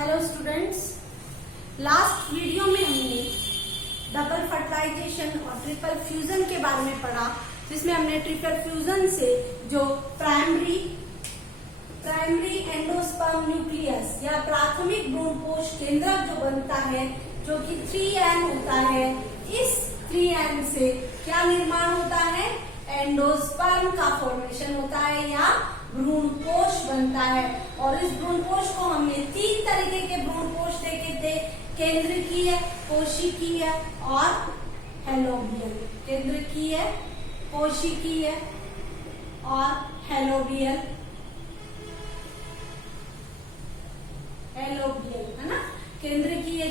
Hello students, last video में हमने double fertilisation और ट्रिपल फ्यूजन के बारे में पढ़ा, जिसमें हमने ट्रिपल फ्यूजन से जो प्राइमरी एंडोस्पर्म न्यूक्लियस या प्राथमिक भ्रूणपोष केंद्रक जो बनता है, जो कि 3N होता है, इस 3N से क्या निर्माण होता है? एंडोस्पर्म का फॉर्मेशन होता है या भ्रूणपोष बनता है। और इस भ्रूणपोष को हमने 3 तरीके के भ्रूणपोष देखे थे: केंद्रकीय, कोशिकीय और हेलोबियल। केंद्रकीय, कोशिकीय और हेलोबियल है ना। केंद्रकीय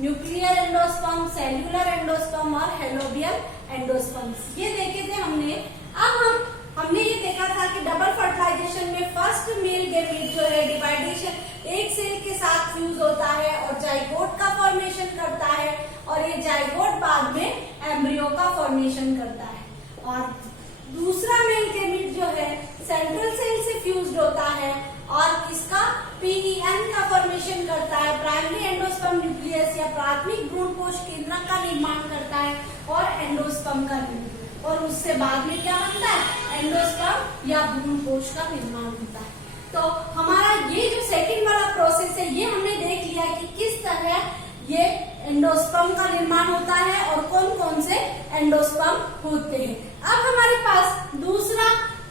न्यूक्लियर एंडोस्पर्म, सेल्यूलर एंडोस्पर्म और हेलोबियल एंडोस्पर्म, ये देखे थे हमने। अब हमने ये देखा था कि डबल फर्टिलाइजेशन में फर्स्ट मेल गैमेट जो है डिवाइडेशन एक सेल के साथ फ्यूज होता है और जाइगोट का फॉर्मेशन करता है, और ये जाइगोट बाद में एम्ब्रियो का फॉर्मेशन करता है। और दूसरा मेल गैमेट जो है सेंट्रल सेल से फ्यूज्ड होता है और इसका PEN का फॉर्मेशन करता है, प्राइमरी एंडोस्पर्म न्यूक्लियस या प्राथमिक भ्रूणपोष केंद्रक का निर्माण करता है और एंडोस्पर्म का निर्माण, और उससे बाद में क्या बनता है? एंडोस्पर्म या भ्रूणपोष का निर्माण होता है। तो हमारा ये जो सेकंड वाला प्रोसेस है, ये हमने देख लिया कि किस तरह ये एंडोस्पर्म का निर्माण होता है और कौन कौन से एंडोस्पर्म होते हैं। अब हमारे पास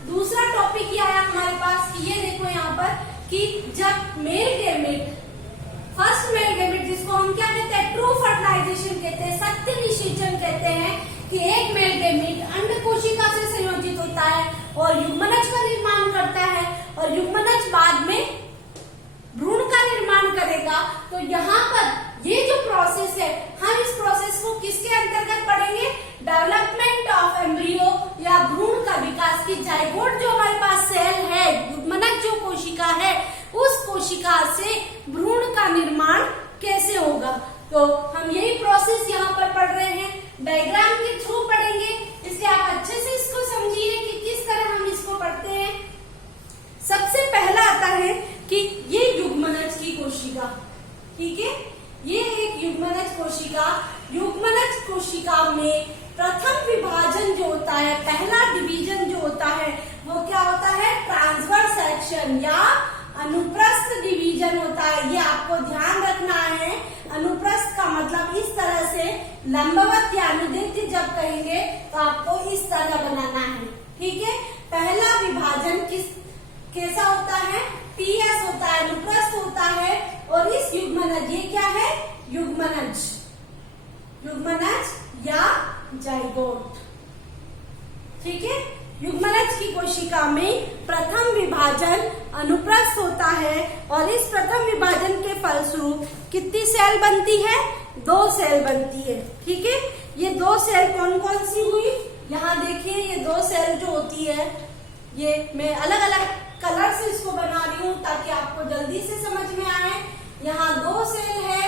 दूसरा टॉपिक ये आया हमारे पास कि ये देखो यहाँ पर कि जब male gamete, first male gamete जिसको हम क्या कहते हैं? ट्रू फर्टिलाइजेशन कहते हैं, सत्य निषेचन कहते हैं, कि एक मेल गैमेट अंड कोशिका से संयोजित होता है और युग्मनज का निर्माण करता है, और युग्मनज बाद में भ्रूण का निर्माण करेगा। तो यहाँ पर ये जो प्रोसेस है, हम इस प्रोसेस को किसके अंतर्गत पढ़ेंगे? डेवलपमेंट ऑफ एम्ब्रियो या भ्रूण का विकास की जाइगोट जो हमारे पास सेल है, युग्मनज जो कोशिका है, उस कोशिका से भ्रूण का निर्माण कैसे होगा। तो हम यही प्रोसेस यहाँ पर पढ़ रहे हैं, डायग्राम के थ्रू पढ़ेंगे, इसलिए आप अच्छे से इसको समझिए कि किस तरह हम इसको पढ़ते हैं। सबसे पहला आता है कि ये युग्मनज की कोशिका, ठीक है, ये एक युग्मनज कोशिका में प्रथम विभाजन जो होता है, पहला डिवीजन जो होता है, वो क्या होता है? ट्रांसवर्स सेक्शन या अनुप्रस्थ डिवीजन होता है। ये आपको ध्यान रखना है। अनुप्रस्थ का मतलब इस तरह से, लंबवत या अनुदैर्ध्य जब कहेंगे तो आपको इस तरह बनाना है, ठीक है। पहला विभाजन कैसा होता है? PS होता है, अनुप्रस्थ होता है, और इस युग्मनज, ये क्या है? युग्मनज या जाइगोट, ठीक है। युग्मनज की कोशिका में प्रथम विभाजन अनुप्रस्थ होता है, और इस प्रथम विभाजन के फलस्वरूप कितनी सेल बनती है? 2 सेल बनती है, ठीक है। ये 2 सेल कौन कौन सी हुई? यहाँ देखिए, ये 2 सेल जो होती है, ये मैं अलग अलग कलर से इसको बना रही हूँ ताकि आपको जल्दी से समझ में आए। यहाँ 2 सेल है,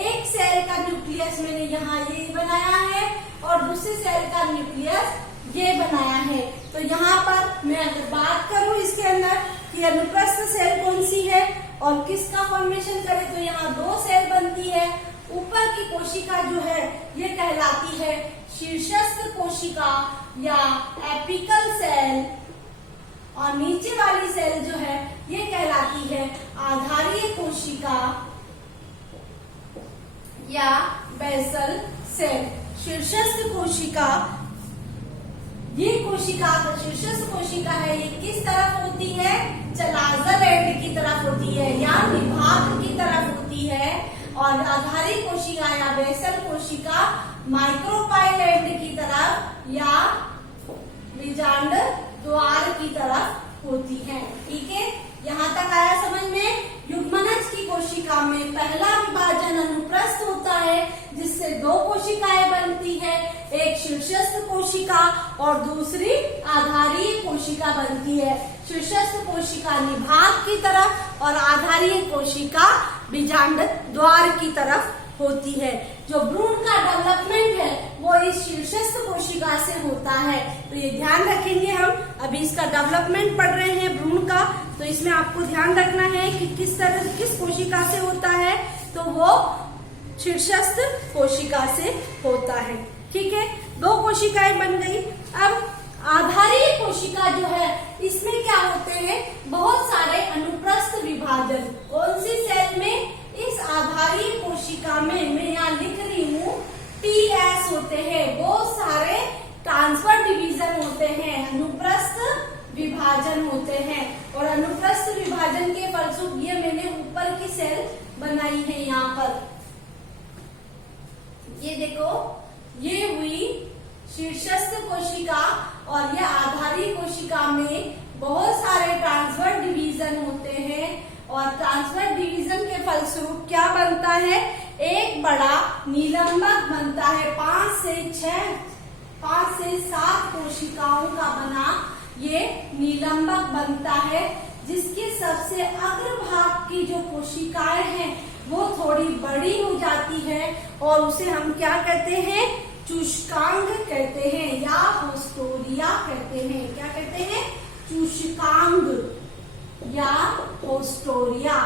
एक सेल का न्यूक्लियस मैंने यहाँ ये बनाया है और दूसरे सेल का न्यूक्लियस ये बनाया है। तो यहाँ पर मैं अगर बात करूँ इसके अंदर कि अनुप्रस्थ सेल कौन सी है और किसका फॉर्मेशन करे, तो यहाँ 2 सेल बनती है। ऊपर की कोशिका जो है ये कहलाती है शीर्षस्थ कोशिका या एपिकल सेल, और नीचे वाली सेल जो है ये कहलाती है आधारीय कोशिका या बेसल सेल। शीर्षस्थ कोशिका, ये कोशिका शीर्षस्थ कोशिका है, ये किस तरफ होती है? चलाजल एंड की तरफ होती है या विभाग की तरफ होती है, और आधारीय कोशिका या बेसल कोशिका माइक्रोपाइल एंड की तरफ या बीजांड द्वार की तरफ होती है, ठीक है। यहाँ तक आया समझ में? युग्मनज की कोशिका में पहला विभाजन अनुप्रस्थ होता है, जिससे 2 कोशिकाएं बनती है, एक शीर्षस्थ कोशिका और दूसरी आधारीय कोशिका बनती है। शीर्षस्थ कोशिका निभाग की तरफ और आधारीय कोशिका बीजांड द्वार की तरफ होती है। जो भ्रूण का डेवलपमेंट है वो इस शीर्षस्थ कोशिका से होता है। तो ये ध्यान रखेंगे, हम अभी इसका डेवलपमेंट पढ़ रहे हैं भ्रूण का, तो इसमें आपको ध्यान रखना है कि किस कोशिका से होता है, तो वो शीर्षस्थ कोशिका से होता है। ठीक है, 2 कोशिकाएं बन गई। अब आधारीय कोशिका जो है, इसमें क्या होते हैं, बहुत सारे अनुप्रस्थ विभाजन। कौन सी सेल में? इस आधारीय कोशिका में मैं यहाँ लिख रही हूँ TS होते हैं, बहुत सारे ट्रांसफर डिवीजन होते हैं, अनुप्रस्थ विभाजन होते हैं। और अनुप्रस्थ विभाजन के फलस्वरूप ये मैंने ऊपर की सेल बनाई है यहाँ पर, ये देखो, ये हुई शीर्षस्थ कोशिका। और यह आधारीय कोशिका में बहुत सारे ट्रांसफर डिवीजन होते हैं और ट्रांसफर डिवीजन के फलस्वरूप क्या बनता है, एक बड़ा निलंबक बनता है। 5 से 7 कोशिकाओं का बना ये निलंबक बनता है, जिसके सबसे अग्रभाग की जो कोशिकाएं हैं वो थोड़ी बड़ी हो जाती है और उसे हम क्या कहते हैं, चूष्कांग कहते हैं या होस्टोरिया कहते हैं। क्या कहते हैं? चूष्कांग या होस्टोरिया।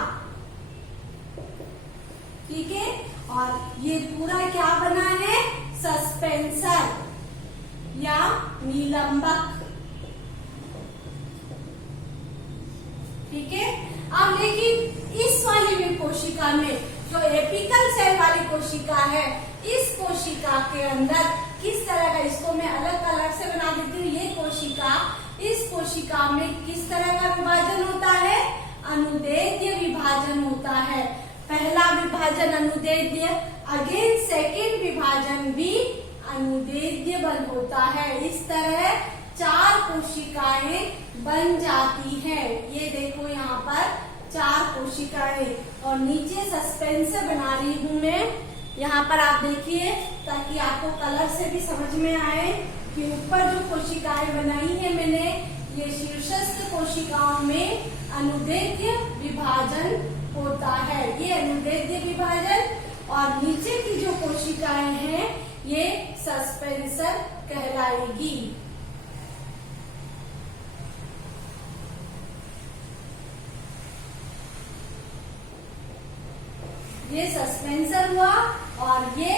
ठीक है, और ये पूरा क्या बना है, सस्पेंसर या निलंबक। ठीक है, अब लेकिन इस वाली भी कोशिका में, जो एपिकल सेल वाली कोशिका है, इस कोशिका के अंदर किस तरह का, इसको मैं अलग से बना देती हूँ। ये कोशिका, इस कोशिका में किस तरह का विभाजन होता है, अनुदैर्ध्य विभाजन होता है। पहला विभाजन अनुदैर्ध्य, अगेन सेकेंड विभाजन भी अनुदैर्ध्य बन होता है। इस तरह 4 कोशिकाएं बन जाती है। ये देखो यहाँ पर 4 कोशिकाएं, और नीचे सस्पेंसर बना रही हूँ मैं। यहाँ पर आप देखिए, ताकि आपको कलर से भी समझ में आए कि ऊपर जो कोशिकाएं बनाई है मैंने, ये शीर्षस्थ कोशिकाओं में अनुदैर्ध्य विभाजन होता है, ये अनुदैर्ध्य विभाजन। और नीचे की जो कोशिकाएं हैं ये सस्पेंसर कहलाएगी। ये सस्पेंसर हुआ, और ये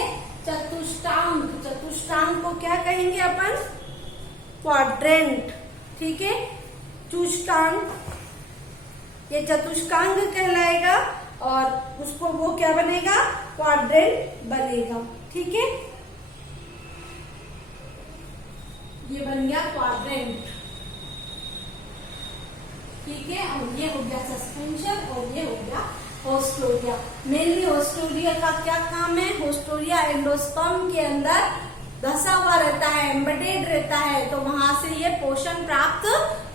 चतुष्टांग। चतुष्टांग को क्या कहेंगे अपन, क्वाड्रेंट। ठीक है, चतुष्टांग, ये चतुष्कांग कहलाएगा और उसको वो क्या बनेगा, क्वाड्रेंट बनेगा। ठीक है, ये बन गया क्वाड्रेंट। ठीक है, और ये हो गया सस्पेंशन और ये हो गया होस्टोरिया। मेनली होस्टोरिया का क्या काम है, होस्टोरिया एंडोस्पर्म के अंदर धसा हुआ रहता है, एम्बेडेड रहता है, तो वहां से ये पोषण प्राप्त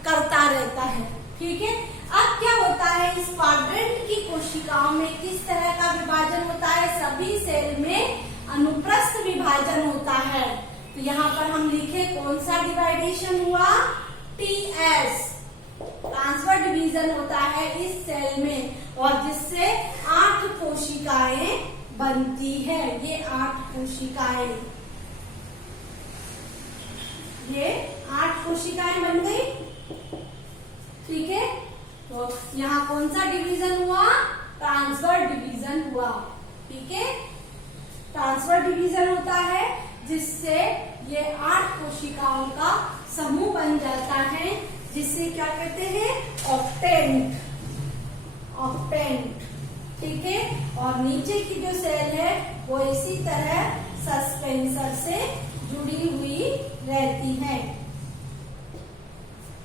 करता रहता है। ठीक है, अब क्या होता है, इस क्वाड्रेंट की कोशिकाओं में किस तरह का विभाजन होता है, सभी सेल में अनुप्रस्थ विभाजन होता है। तो यहाँ पर हम लिखे कौन सा डिवाइडेशन हुआ, TS, ट्रांसफर डिवीजन होता है इस सेल में, और जिससे 8 कोशिकाएं बनती है। ये 8 कोशिकाएं, ये 8 कोशिकाएं बन गई। ठीक है, तो यहाँ कौन सा डिवीजन हुआ, ट्रांसफर डिवीजन हुआ। ठीक है, ट्रांसफर डिवीजन होता है जिससे ये 8 कोशिकाओं का समूह बन जाता है, जिसे क्या कहते हैं, ऑक्टेंट। ऑक्टेंट। ठीक है, और नीचे की जो सेल है वो इसी तरह सस्पेंसर से जुड़ी हुई रहती है।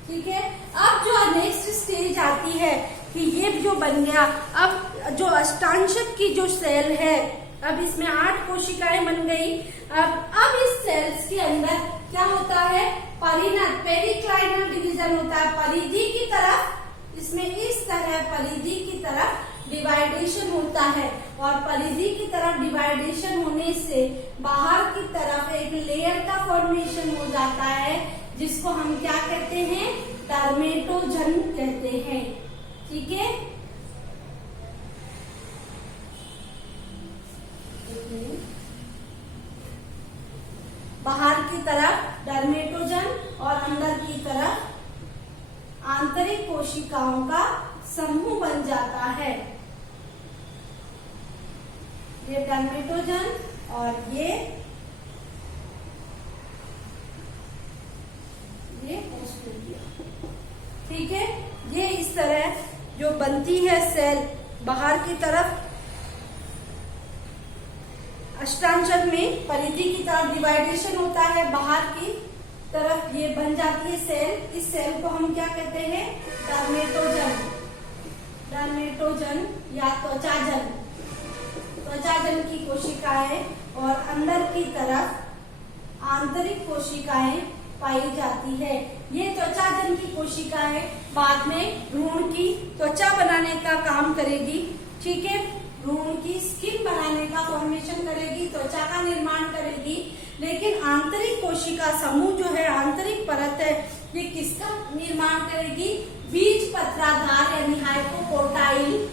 ठीक है, अब जो नेक्स्ट स्टेज आती है कि ये जो बन गया, अब जो अष्टांशक की जो सेल है, अब इसमें 8 कोशिकाएं बन गई। अब इस सेल्स के अंदर क्या होता है, परिणत पेरिक्लाइनल डिवीजन होता है, परिधि की तरफ, इसमें इस तरह परिधि की तरफ डिवाइडेशन होता है, और परिधि की तरफ डिवाइडेशन होने से बाहर की तरफ एक लेयर का फॉर्मेशन हो जाता है, जिसको हम क्या कहते हैं, डर्मेटोजन कहते हैं। ठीक है, की तरफ डर्मेटोजन और अंदर की तरफ आंतरिक कोशिकाओं का समूह बन जाता है। ये डर्मेटोजन और ये पोस्टोडिया। ठीक है, ये इस तरह जो बनती है सेल बाहर की तरफ अष्टांचल में परिधि की तरफ डिवाइडेशन होता है, बाहर की तरफ ये बन जाती है सेल। इस सेल को हम क्या कहते हैं? डर्मेटोजन। डर्मेटोजन या त्वचाजन, त्वचाजन की कोशिकाएं और अंदर की तरफ आंतरिक कोशिकाएं पाई जाती है। ये त्वचाजन की कोशिकाएं बाद में भ्रूण की त्वचा बनाने का काम करेगी। ठीक है, भ्रूण की स्किन बनाने का फॉर्मेशन करेगी, त्वचा का निर्माण करेगी। लेकिन आंतरिक कोशिका समूह जो है, आंतरिक परत है, ये किसका निर्माण करेगी? बीज पत्राधार यानी हाइपोकोटाइल,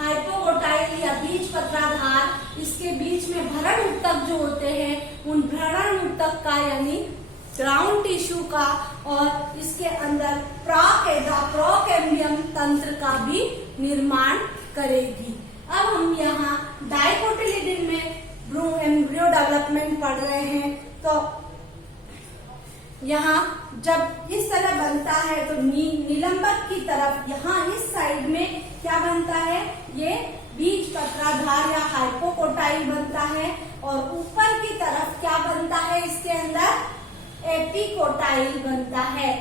हाइपोकोटाइल या बीज पत्राधार। इसके बीच में भरण ऊतक जो होते हैं, उन भरण ऊतक का यानी ग्राउंड टिश्यू का और इसके अंदर प्रोकेम्बियम तंत्र का भी निर्माण करेगी। अब हम यहाँ डाइकोटिलिडन में एम्ब्रियो डेवलपमेंट पढ़ रहे हैं, तो यहाँ जब इस तरह बनता है तो निलंबक की तरफ यहाँ इस साइड में क्या बनता है? ये बीज पत्राधार या हाइपोकोटाइल बनता है। और ऊपर की तरफ क्या बनता है? इसके अंदर एपिकोटाइल बनता है।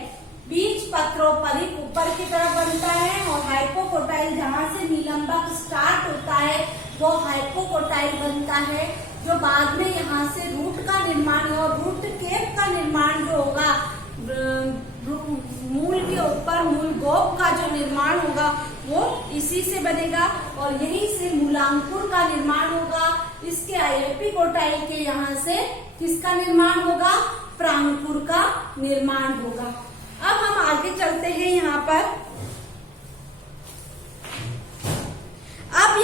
बीज पत्रोपरिक ऊपर की तरफ बनता है और हाइपोकोटाइल जहाँ से निलंबक स्टार्ट होता है वो हाइपोकोटाइल बनता है, जो बाद में यहाँ से रूट का निर्माण और रूट केप का निर्माण जो होगा, मूल के ऊपर मूल गोप का जो निर्माण होगा वो इसी से बनेगा और यहीं से मूलांकुर का निर्माण होगा। इसके एपिकोटाइल के यहाँ से किसका निर्माण होगा? प्रांकुर का निर्माण होगा। अब हम आगे चलते हैं यहाँ पर। अब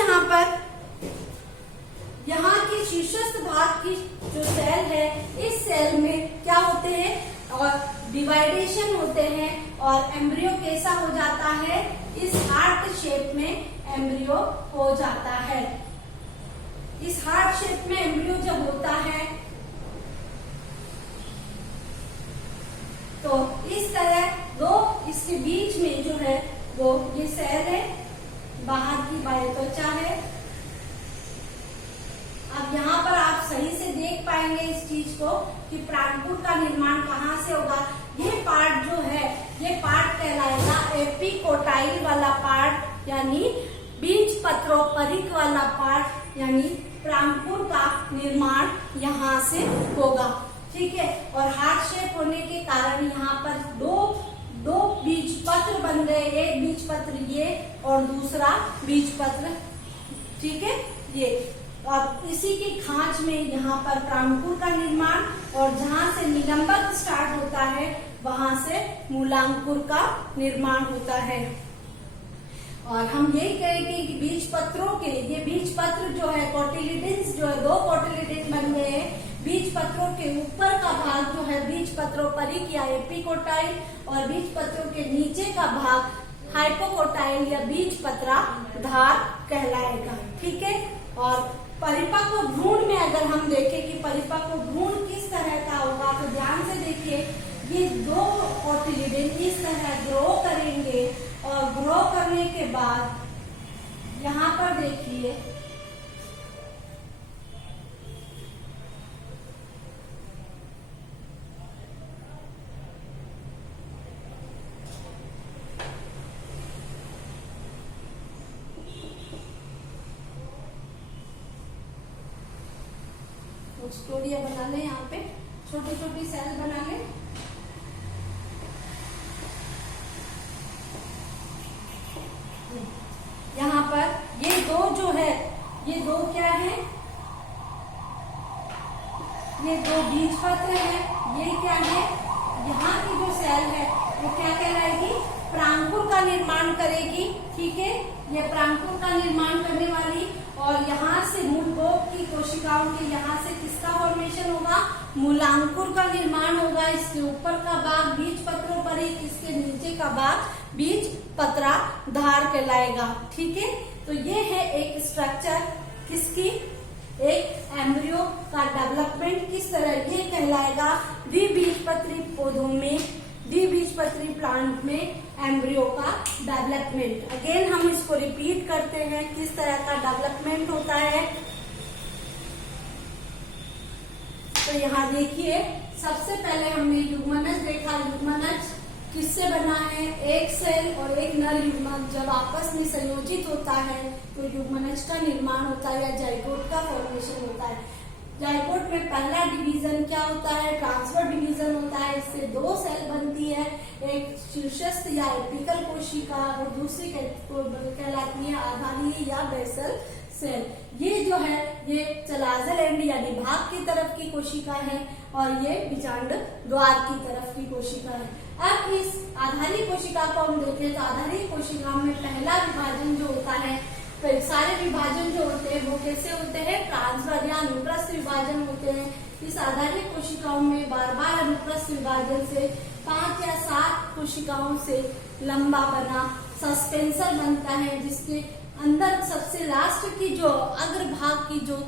यहाँ की शीर्षस्थ भाग की जो सेल है, इस सेल में क्या होते हैं? और डिवाइडेशन होते हैं और एम्ब्रियो कैसा हो जाता है? इस हार्ट शेप में एम्ब्रियो हो जाता है। इस हार्ट शेप में एम्ब्रियो जब होता है तो इस तरह दो इसके बीच में जो है वो ये सेल है, बाहर की बाह्य त्वचा है। अब यहाँ पर आप सही से देख पाएंगे इस चीज को कि प्रांकुर का निर्माण कहाँ से होगा। ये पार्ट जो है, ये पार्ट कहलाएगा एपिकोटाइल वाला पार्ट, यानी बीज पत्रोपरिक वाला पार्ट, यानी प्रांकुर का निर्माण यहाँ से होगा। ठीक है, और हार्ट शेप होने के कारण यहाँ पर दो बीज पत्र बन गए, एक बीज पत्र ये और दूसरा बीज पत्र। ठीक है, ये और इसी की खांच में यहाँ पर प्रांकुर का निर्माण और जहाँ से निलंबक स्टार्ट होता है वहां से मूलांकुर का निर्माण होता है। और हम यही कहेंगे कि बीज पत्रों के ये बीज पत्र जो है कोटिलिडन्स जो है, दो कोटिलिडन बन गए हैं। बीज पत्रों के ऊपर का भाग जो है बीज पत्रोपरिक या एपिकोटाइल और बीज पत्रों के नीचे का भाग हाइपोकोटाइल या बीज पत्राधार कहलाएगा। ठीक है, और परिपक्व भ्रूण में अगर हम देखें कि परिपक्व भ्रूण किस तरह का होगा, तो ध्यान से देखिए, ये दो कोटिलिडन इस तरह ग्रो करेंगे और ग्रो करने के बाद यहाँ पर देखिए स्टोरिया बना ले, यहाँ पे छोटी छोटी सेल बना ले। यहाँ पर ये दो जो है, ये दो क्या है? ये दो बीज पत्र है। ये क्या है? यहाँ की जो सेल है वो क्या कहलाएगी? प्रांकुर का निर्माण करेगी। ठीक है, ये प्रांकुर का निर्माण करने वाली, और यहाँ से मूलकोप की कोशिकाओं के यहाँ से किसका फॉर्मेशन होगा, मूलांकुर का निर्माण होगा। इसके ऊपर का भाग बीजपत्रोपरी, इसके नीचे का भाग बीजपत्राधार कहलाएगा। ठीक है, तो ये है एक स्ट्रक्चर किसकी, एक एम्ब्रियो का डेवलपमेंट किस तरह, ये कहलाएगा द्विबीजपत्री पौधों में, द्विबीजपत्री प्लांट में एम्ब्रियो का डेवलपमेंट। अगेन हम इसको रिपीट करते हैं किस तरह का डेवलपमेंट होता है। तो यहाँ देखिए, सबसे पहले हमने युग्मनज देखा। युग्मनज किससे बना है, एक सेल और एक नर युग्मक जब आपस में संयोजित होता है तो युग्मनज का निर्माण होता है या जाइगोट का फॉर्मेशन होता है। जाइगोट में पहला डिवीजन क्या होता है, ट्रांसफर डिवीजन होता है। इससे दो सेल बनती है, एक शीर्षस्थ या एपिकल कोशिका और दूसरी कहलाती है आधारी या बेसल सेल। ये जो है ये चलाजल एंड यानी भाग की तरफ की कोशिका है और ये विचांड द्वार की तरफ की कोशिका है। अब इस आधारी कोशिका को हम देखें तो आधारी कोशिका में पहला विभाजन जो होता है, फिर सारे विभाजन जो होते हैं वो कैसे होते हैं, ट्रांसफर या अनुप्रस्थ विभाजन होते हैं। इस आधारी कोशिकाओं में बार बार अनुप्रस्थ विभाजन से 5 या 7 कोशिकाओं से लंबा बना सस्पेंसर बनता है, जिसके अंदर सबसे लास्ट की जो अग्रभाग की जो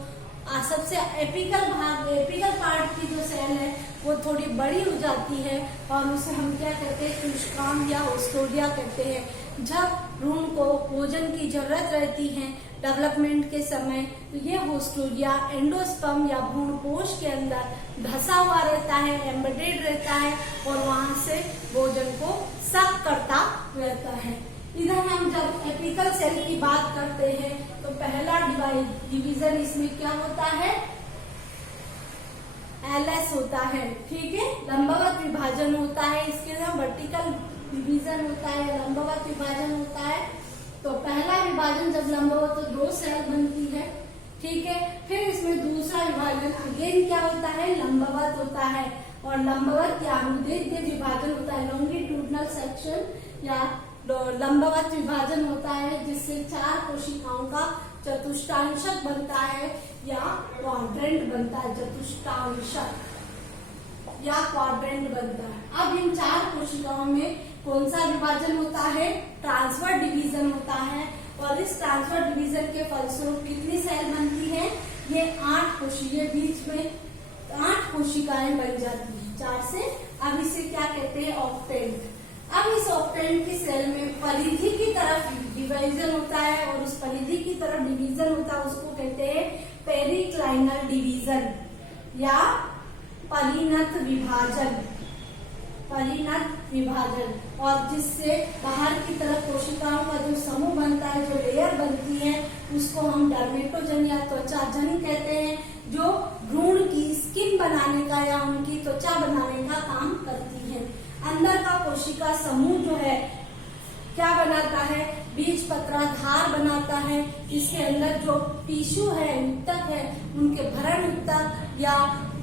सबसे एपिकल भाग, एपिकल पार्ट की जो सेल है वो थोड़ी बड़ी हो जाती है और उसे हम क्या कहते हैं, शुष्कांग या ओस्टोडिया कहते हैं। जब भ्रूण को भोजन की जरूरत रहती है डेवलपमेंट के समय, तो ये होस्टोडिया एंडोस्पर्म या भ्रूणकोश के अंदर धसा हुआ रहता है, एम्बेडेड रहता है और वहां से भोजन को सक करता रहता है। इधर हम जब एपिकल सेल की बात करते हैं तो पहला डिवीजन इसमें क्या होता है, एलएस होता है। ठीक है, लंबवत विभाजन होता है। इसके अंदर वर्टिकल डिवीजन होता है, लंबवत विभाजन होता है। तो पहला विभाजन जब लंबवत तो 2 सेल बनती है। ठीक है, फिर इसमें दूसरा विभाजन अगेन क्या होता है, लंबवत होता है और लंबवत या अनुदैर्ध्य विभाजन होता है, लॉन्गिट्यूडनल सेक्शन या लंबवत विभाजन होता है, जिससे 4 कोशिकाओं का चतुष्टांशक बनता है या क्वाड्रेंट बनता है, चतुष्टांशक या क्वाड्रेंट बनता है। अब इन 4 कोशिकाओं में कौन सा विभाजन होता है, ट्रांसफर डिवीजन होता है और इस ट्रांसफर डिवीजन के फलस्वरूप कितनी सेल बनती है, ये 8 कोशिकाएं, बीच में 8 कोशिकाएं बन जाती है 4 से। अब इसे क्या कहते हैं, ऑक्टेंट। अब इस ऑक्टेंट की सेल में परिधि की तरफ डिवीजन होता है और उस परिधि की तरफ डिवीजन होता है, उसको कहते हैं पेरिक्लाइनल डिवीजन या परिणत विभाजन, परिणत विभाजन। और जिससे बाहर की तरफ कोशिकाओं का जो समूह बनता है, जो लेयर बनती है, उसको हम डर्मेटोजन या त्वचाजन कहते हैं, जो भ्रूण की स्किन बनाने का या उनकी त्वचा बनाने का काम करती है। अंदर का कोशिका समूह जो है क्या बनाता है, बीजपत्राधार बनाता है। इसके अंदर जो टिश्यू है, ऊतक है, उनके भरण ऊतक या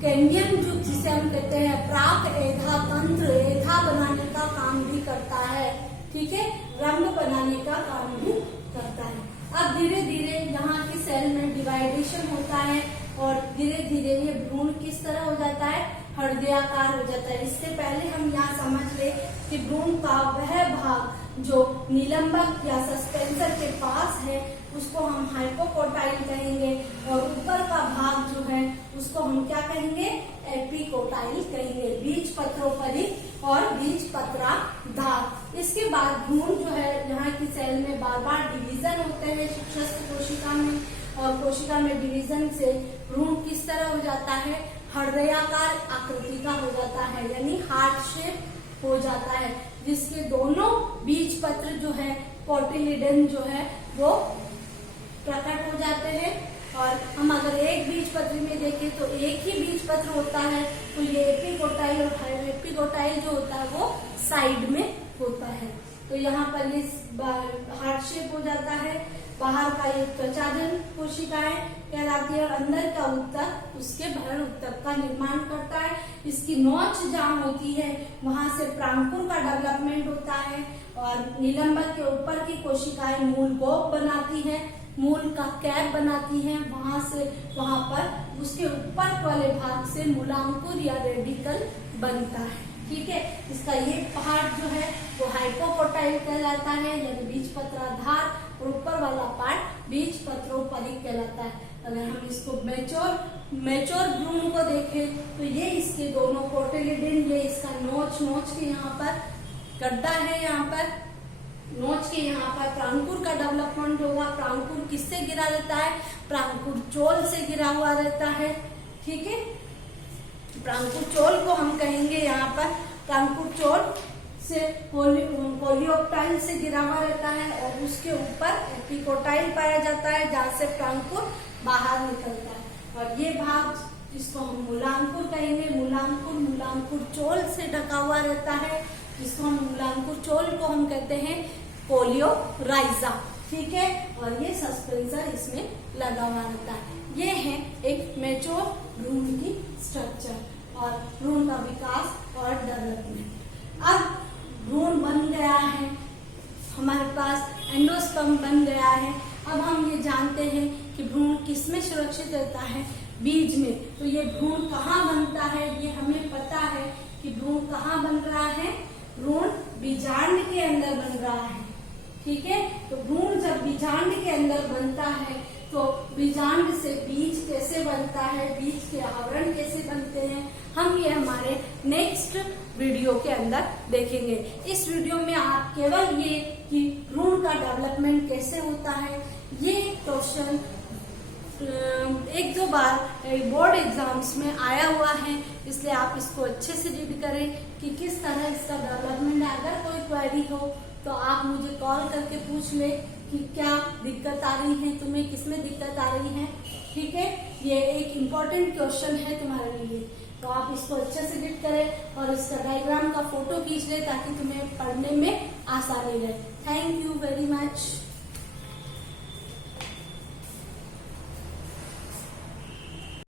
कैम्बियम जो जिसे हम कहते हैं प्राक एधा तंत्र, एधा बनाने का काम भी करता है। ठीक है, रंग बनाने का काम भी करता है। अब धीरे धीरे यहाँ की सेल में डिवाइडेशन होता है और धीरे धीरे ये भ्रूण किस तरह हो जाता है, हृदयाकार हो जाता है। इससे पहले हम यहाँ समझ ले कि भ्रूण का वह भाग जो निलंबक या सस्पेंसर के पास है उसको हम हाइपोकोटाइल कहेंगे और ऊपर का भाग जो है उसको हम क्या कहेंगे, एपिकोटाइल कहेंगे, बीजपत्रोपरी और बीजपत्राधार। इसके बाद भ्रूण जो है यहाँ की सेल में बार बार डिवीजन होते हैं शीर्षस्थ कोशिका में, और कोशिका में डिवीजन से भ्रूण किस तरह हो जाता है, हृदयाकार आकृति का हो जाता है, यानी हार्ट शेप हो जाता है, जिसके दोनों बीज पत्र जो है कोटिलिडन जो है वो प्रकट हो जाते हैं। और हम अगर एक बीज पत्र में देखें तो एक ही बीज पत्र होता है, तो ये एपिकोटाइल और एपिकोटाइल जो होता है वो साइड में होता है। तो यहाँ पर ये हार्ट शेप हो जाता है। बाहर का ये त्वचाजन कोशिकाएं कहलाती है और अंदर का ऊतक उसके भरण ऊतक का निर्माण करता है। इसकी नोच जहाँ होती है वहां से प्रांकुर का डेवलपमेंट होता है और निलंबक के ऊपर की कोशिकाएं मूल गोप बनाती हैं, मूल का कैप बनाती हैं, वहां से वहां पर उसके ऊपर वाले भाग से मूलांकुर या रेडिकल बनता है। ठीक है, इसका ये पार्ट जो है वो हाइपोकोटाइल कहलाता है यानी बीजपत्राधार, और ऊपर वाला पार्ट बीजपत्रोपरिक कहलाता है। अगर हम इसको मैच्योर भ्रूण को देखें तो ये इसके दोनों कोटिलिडन, ये इसका नोच के यहाँ पर गड्ढा है, यहाँ पर नोच के यहाँ पर प्रांकुर का डेवलपमेंट होगा। प्रांकुर किससे गिरा रहता है? प्रांकुर चोल से गिरा हुआ रहता है। ठीक है, प्रांकुर चोल को हम कहेंगे यहाँ पर प्रांकुर चोल से कोलियोप्टाइल से गिरा हुआ रहता है, और उसके ऊपर एपिकोटाइल पाया जाता है जहाँ से प्रांकुर बाहर निकलता है। और ये भाग जिसको हम मूलांकुर कहेंगे, मूलांकुर चोल से ढका हुआ रहता है, जिसको हम मूलांकुर चोल को हम कहते हैं कोलियोराइजा। ठीक है, और ये सस्पेंसर इसमें लगा हुआ रहता है। ये है एक मैच्योर भ्रूण की स्ट्रक्चर और भ्रूण का विकास और डेवलपमेंट। अब भ्रूण बन गया है, हमारे पास एंडोस्पर्म बन गया है। अब हम ये जानते हैं कि भ्रूण किसमें सुरक्षित रहता है? बीज में। तो ये भ्रूण कहाँ बनता है? ये हमें पता है कि भ्रूण कहाँ बन रहा है। भ्रूण बीजांड के अंदर बन रहा है। ठीक है, तो भ्रूण जब बीजांड के अंदर बनता है तो बीजांड से बीज कैसे बनता है, बीज के आवरण कैसे बनते हैं, हम ये हमारे नेक्स्ट वीडियो के अंदर देखेंगे। इस वीडियो में आप केवल ये कि भ्रूण का डेवलपमेंट कैसे होता है, ये क्वेश्चन एक दो बार बोर्ड एग्जाम्स में आया हुआ है, इसलिए आप इसको अच्छे से रीड करें कि किस तरह इसका डेवलपमेंट है। अगर कोई क्वेरी हो तो आप मुझे कॉल करके पूछ ले कि क्या दिक्कत आ रही है तुम्हें, किसमें दिक्कत आ रही है। ठीक है, ये एक इम्पोर्टेंट क्वेश्चन है तुम्हारे लिए, तो आप इसको अच्छे से रीड करें और इसका डायग्राम का फोटो खींच ले ताकि तुम्हें पढ़ने में आसानी रहे। Thank you very much.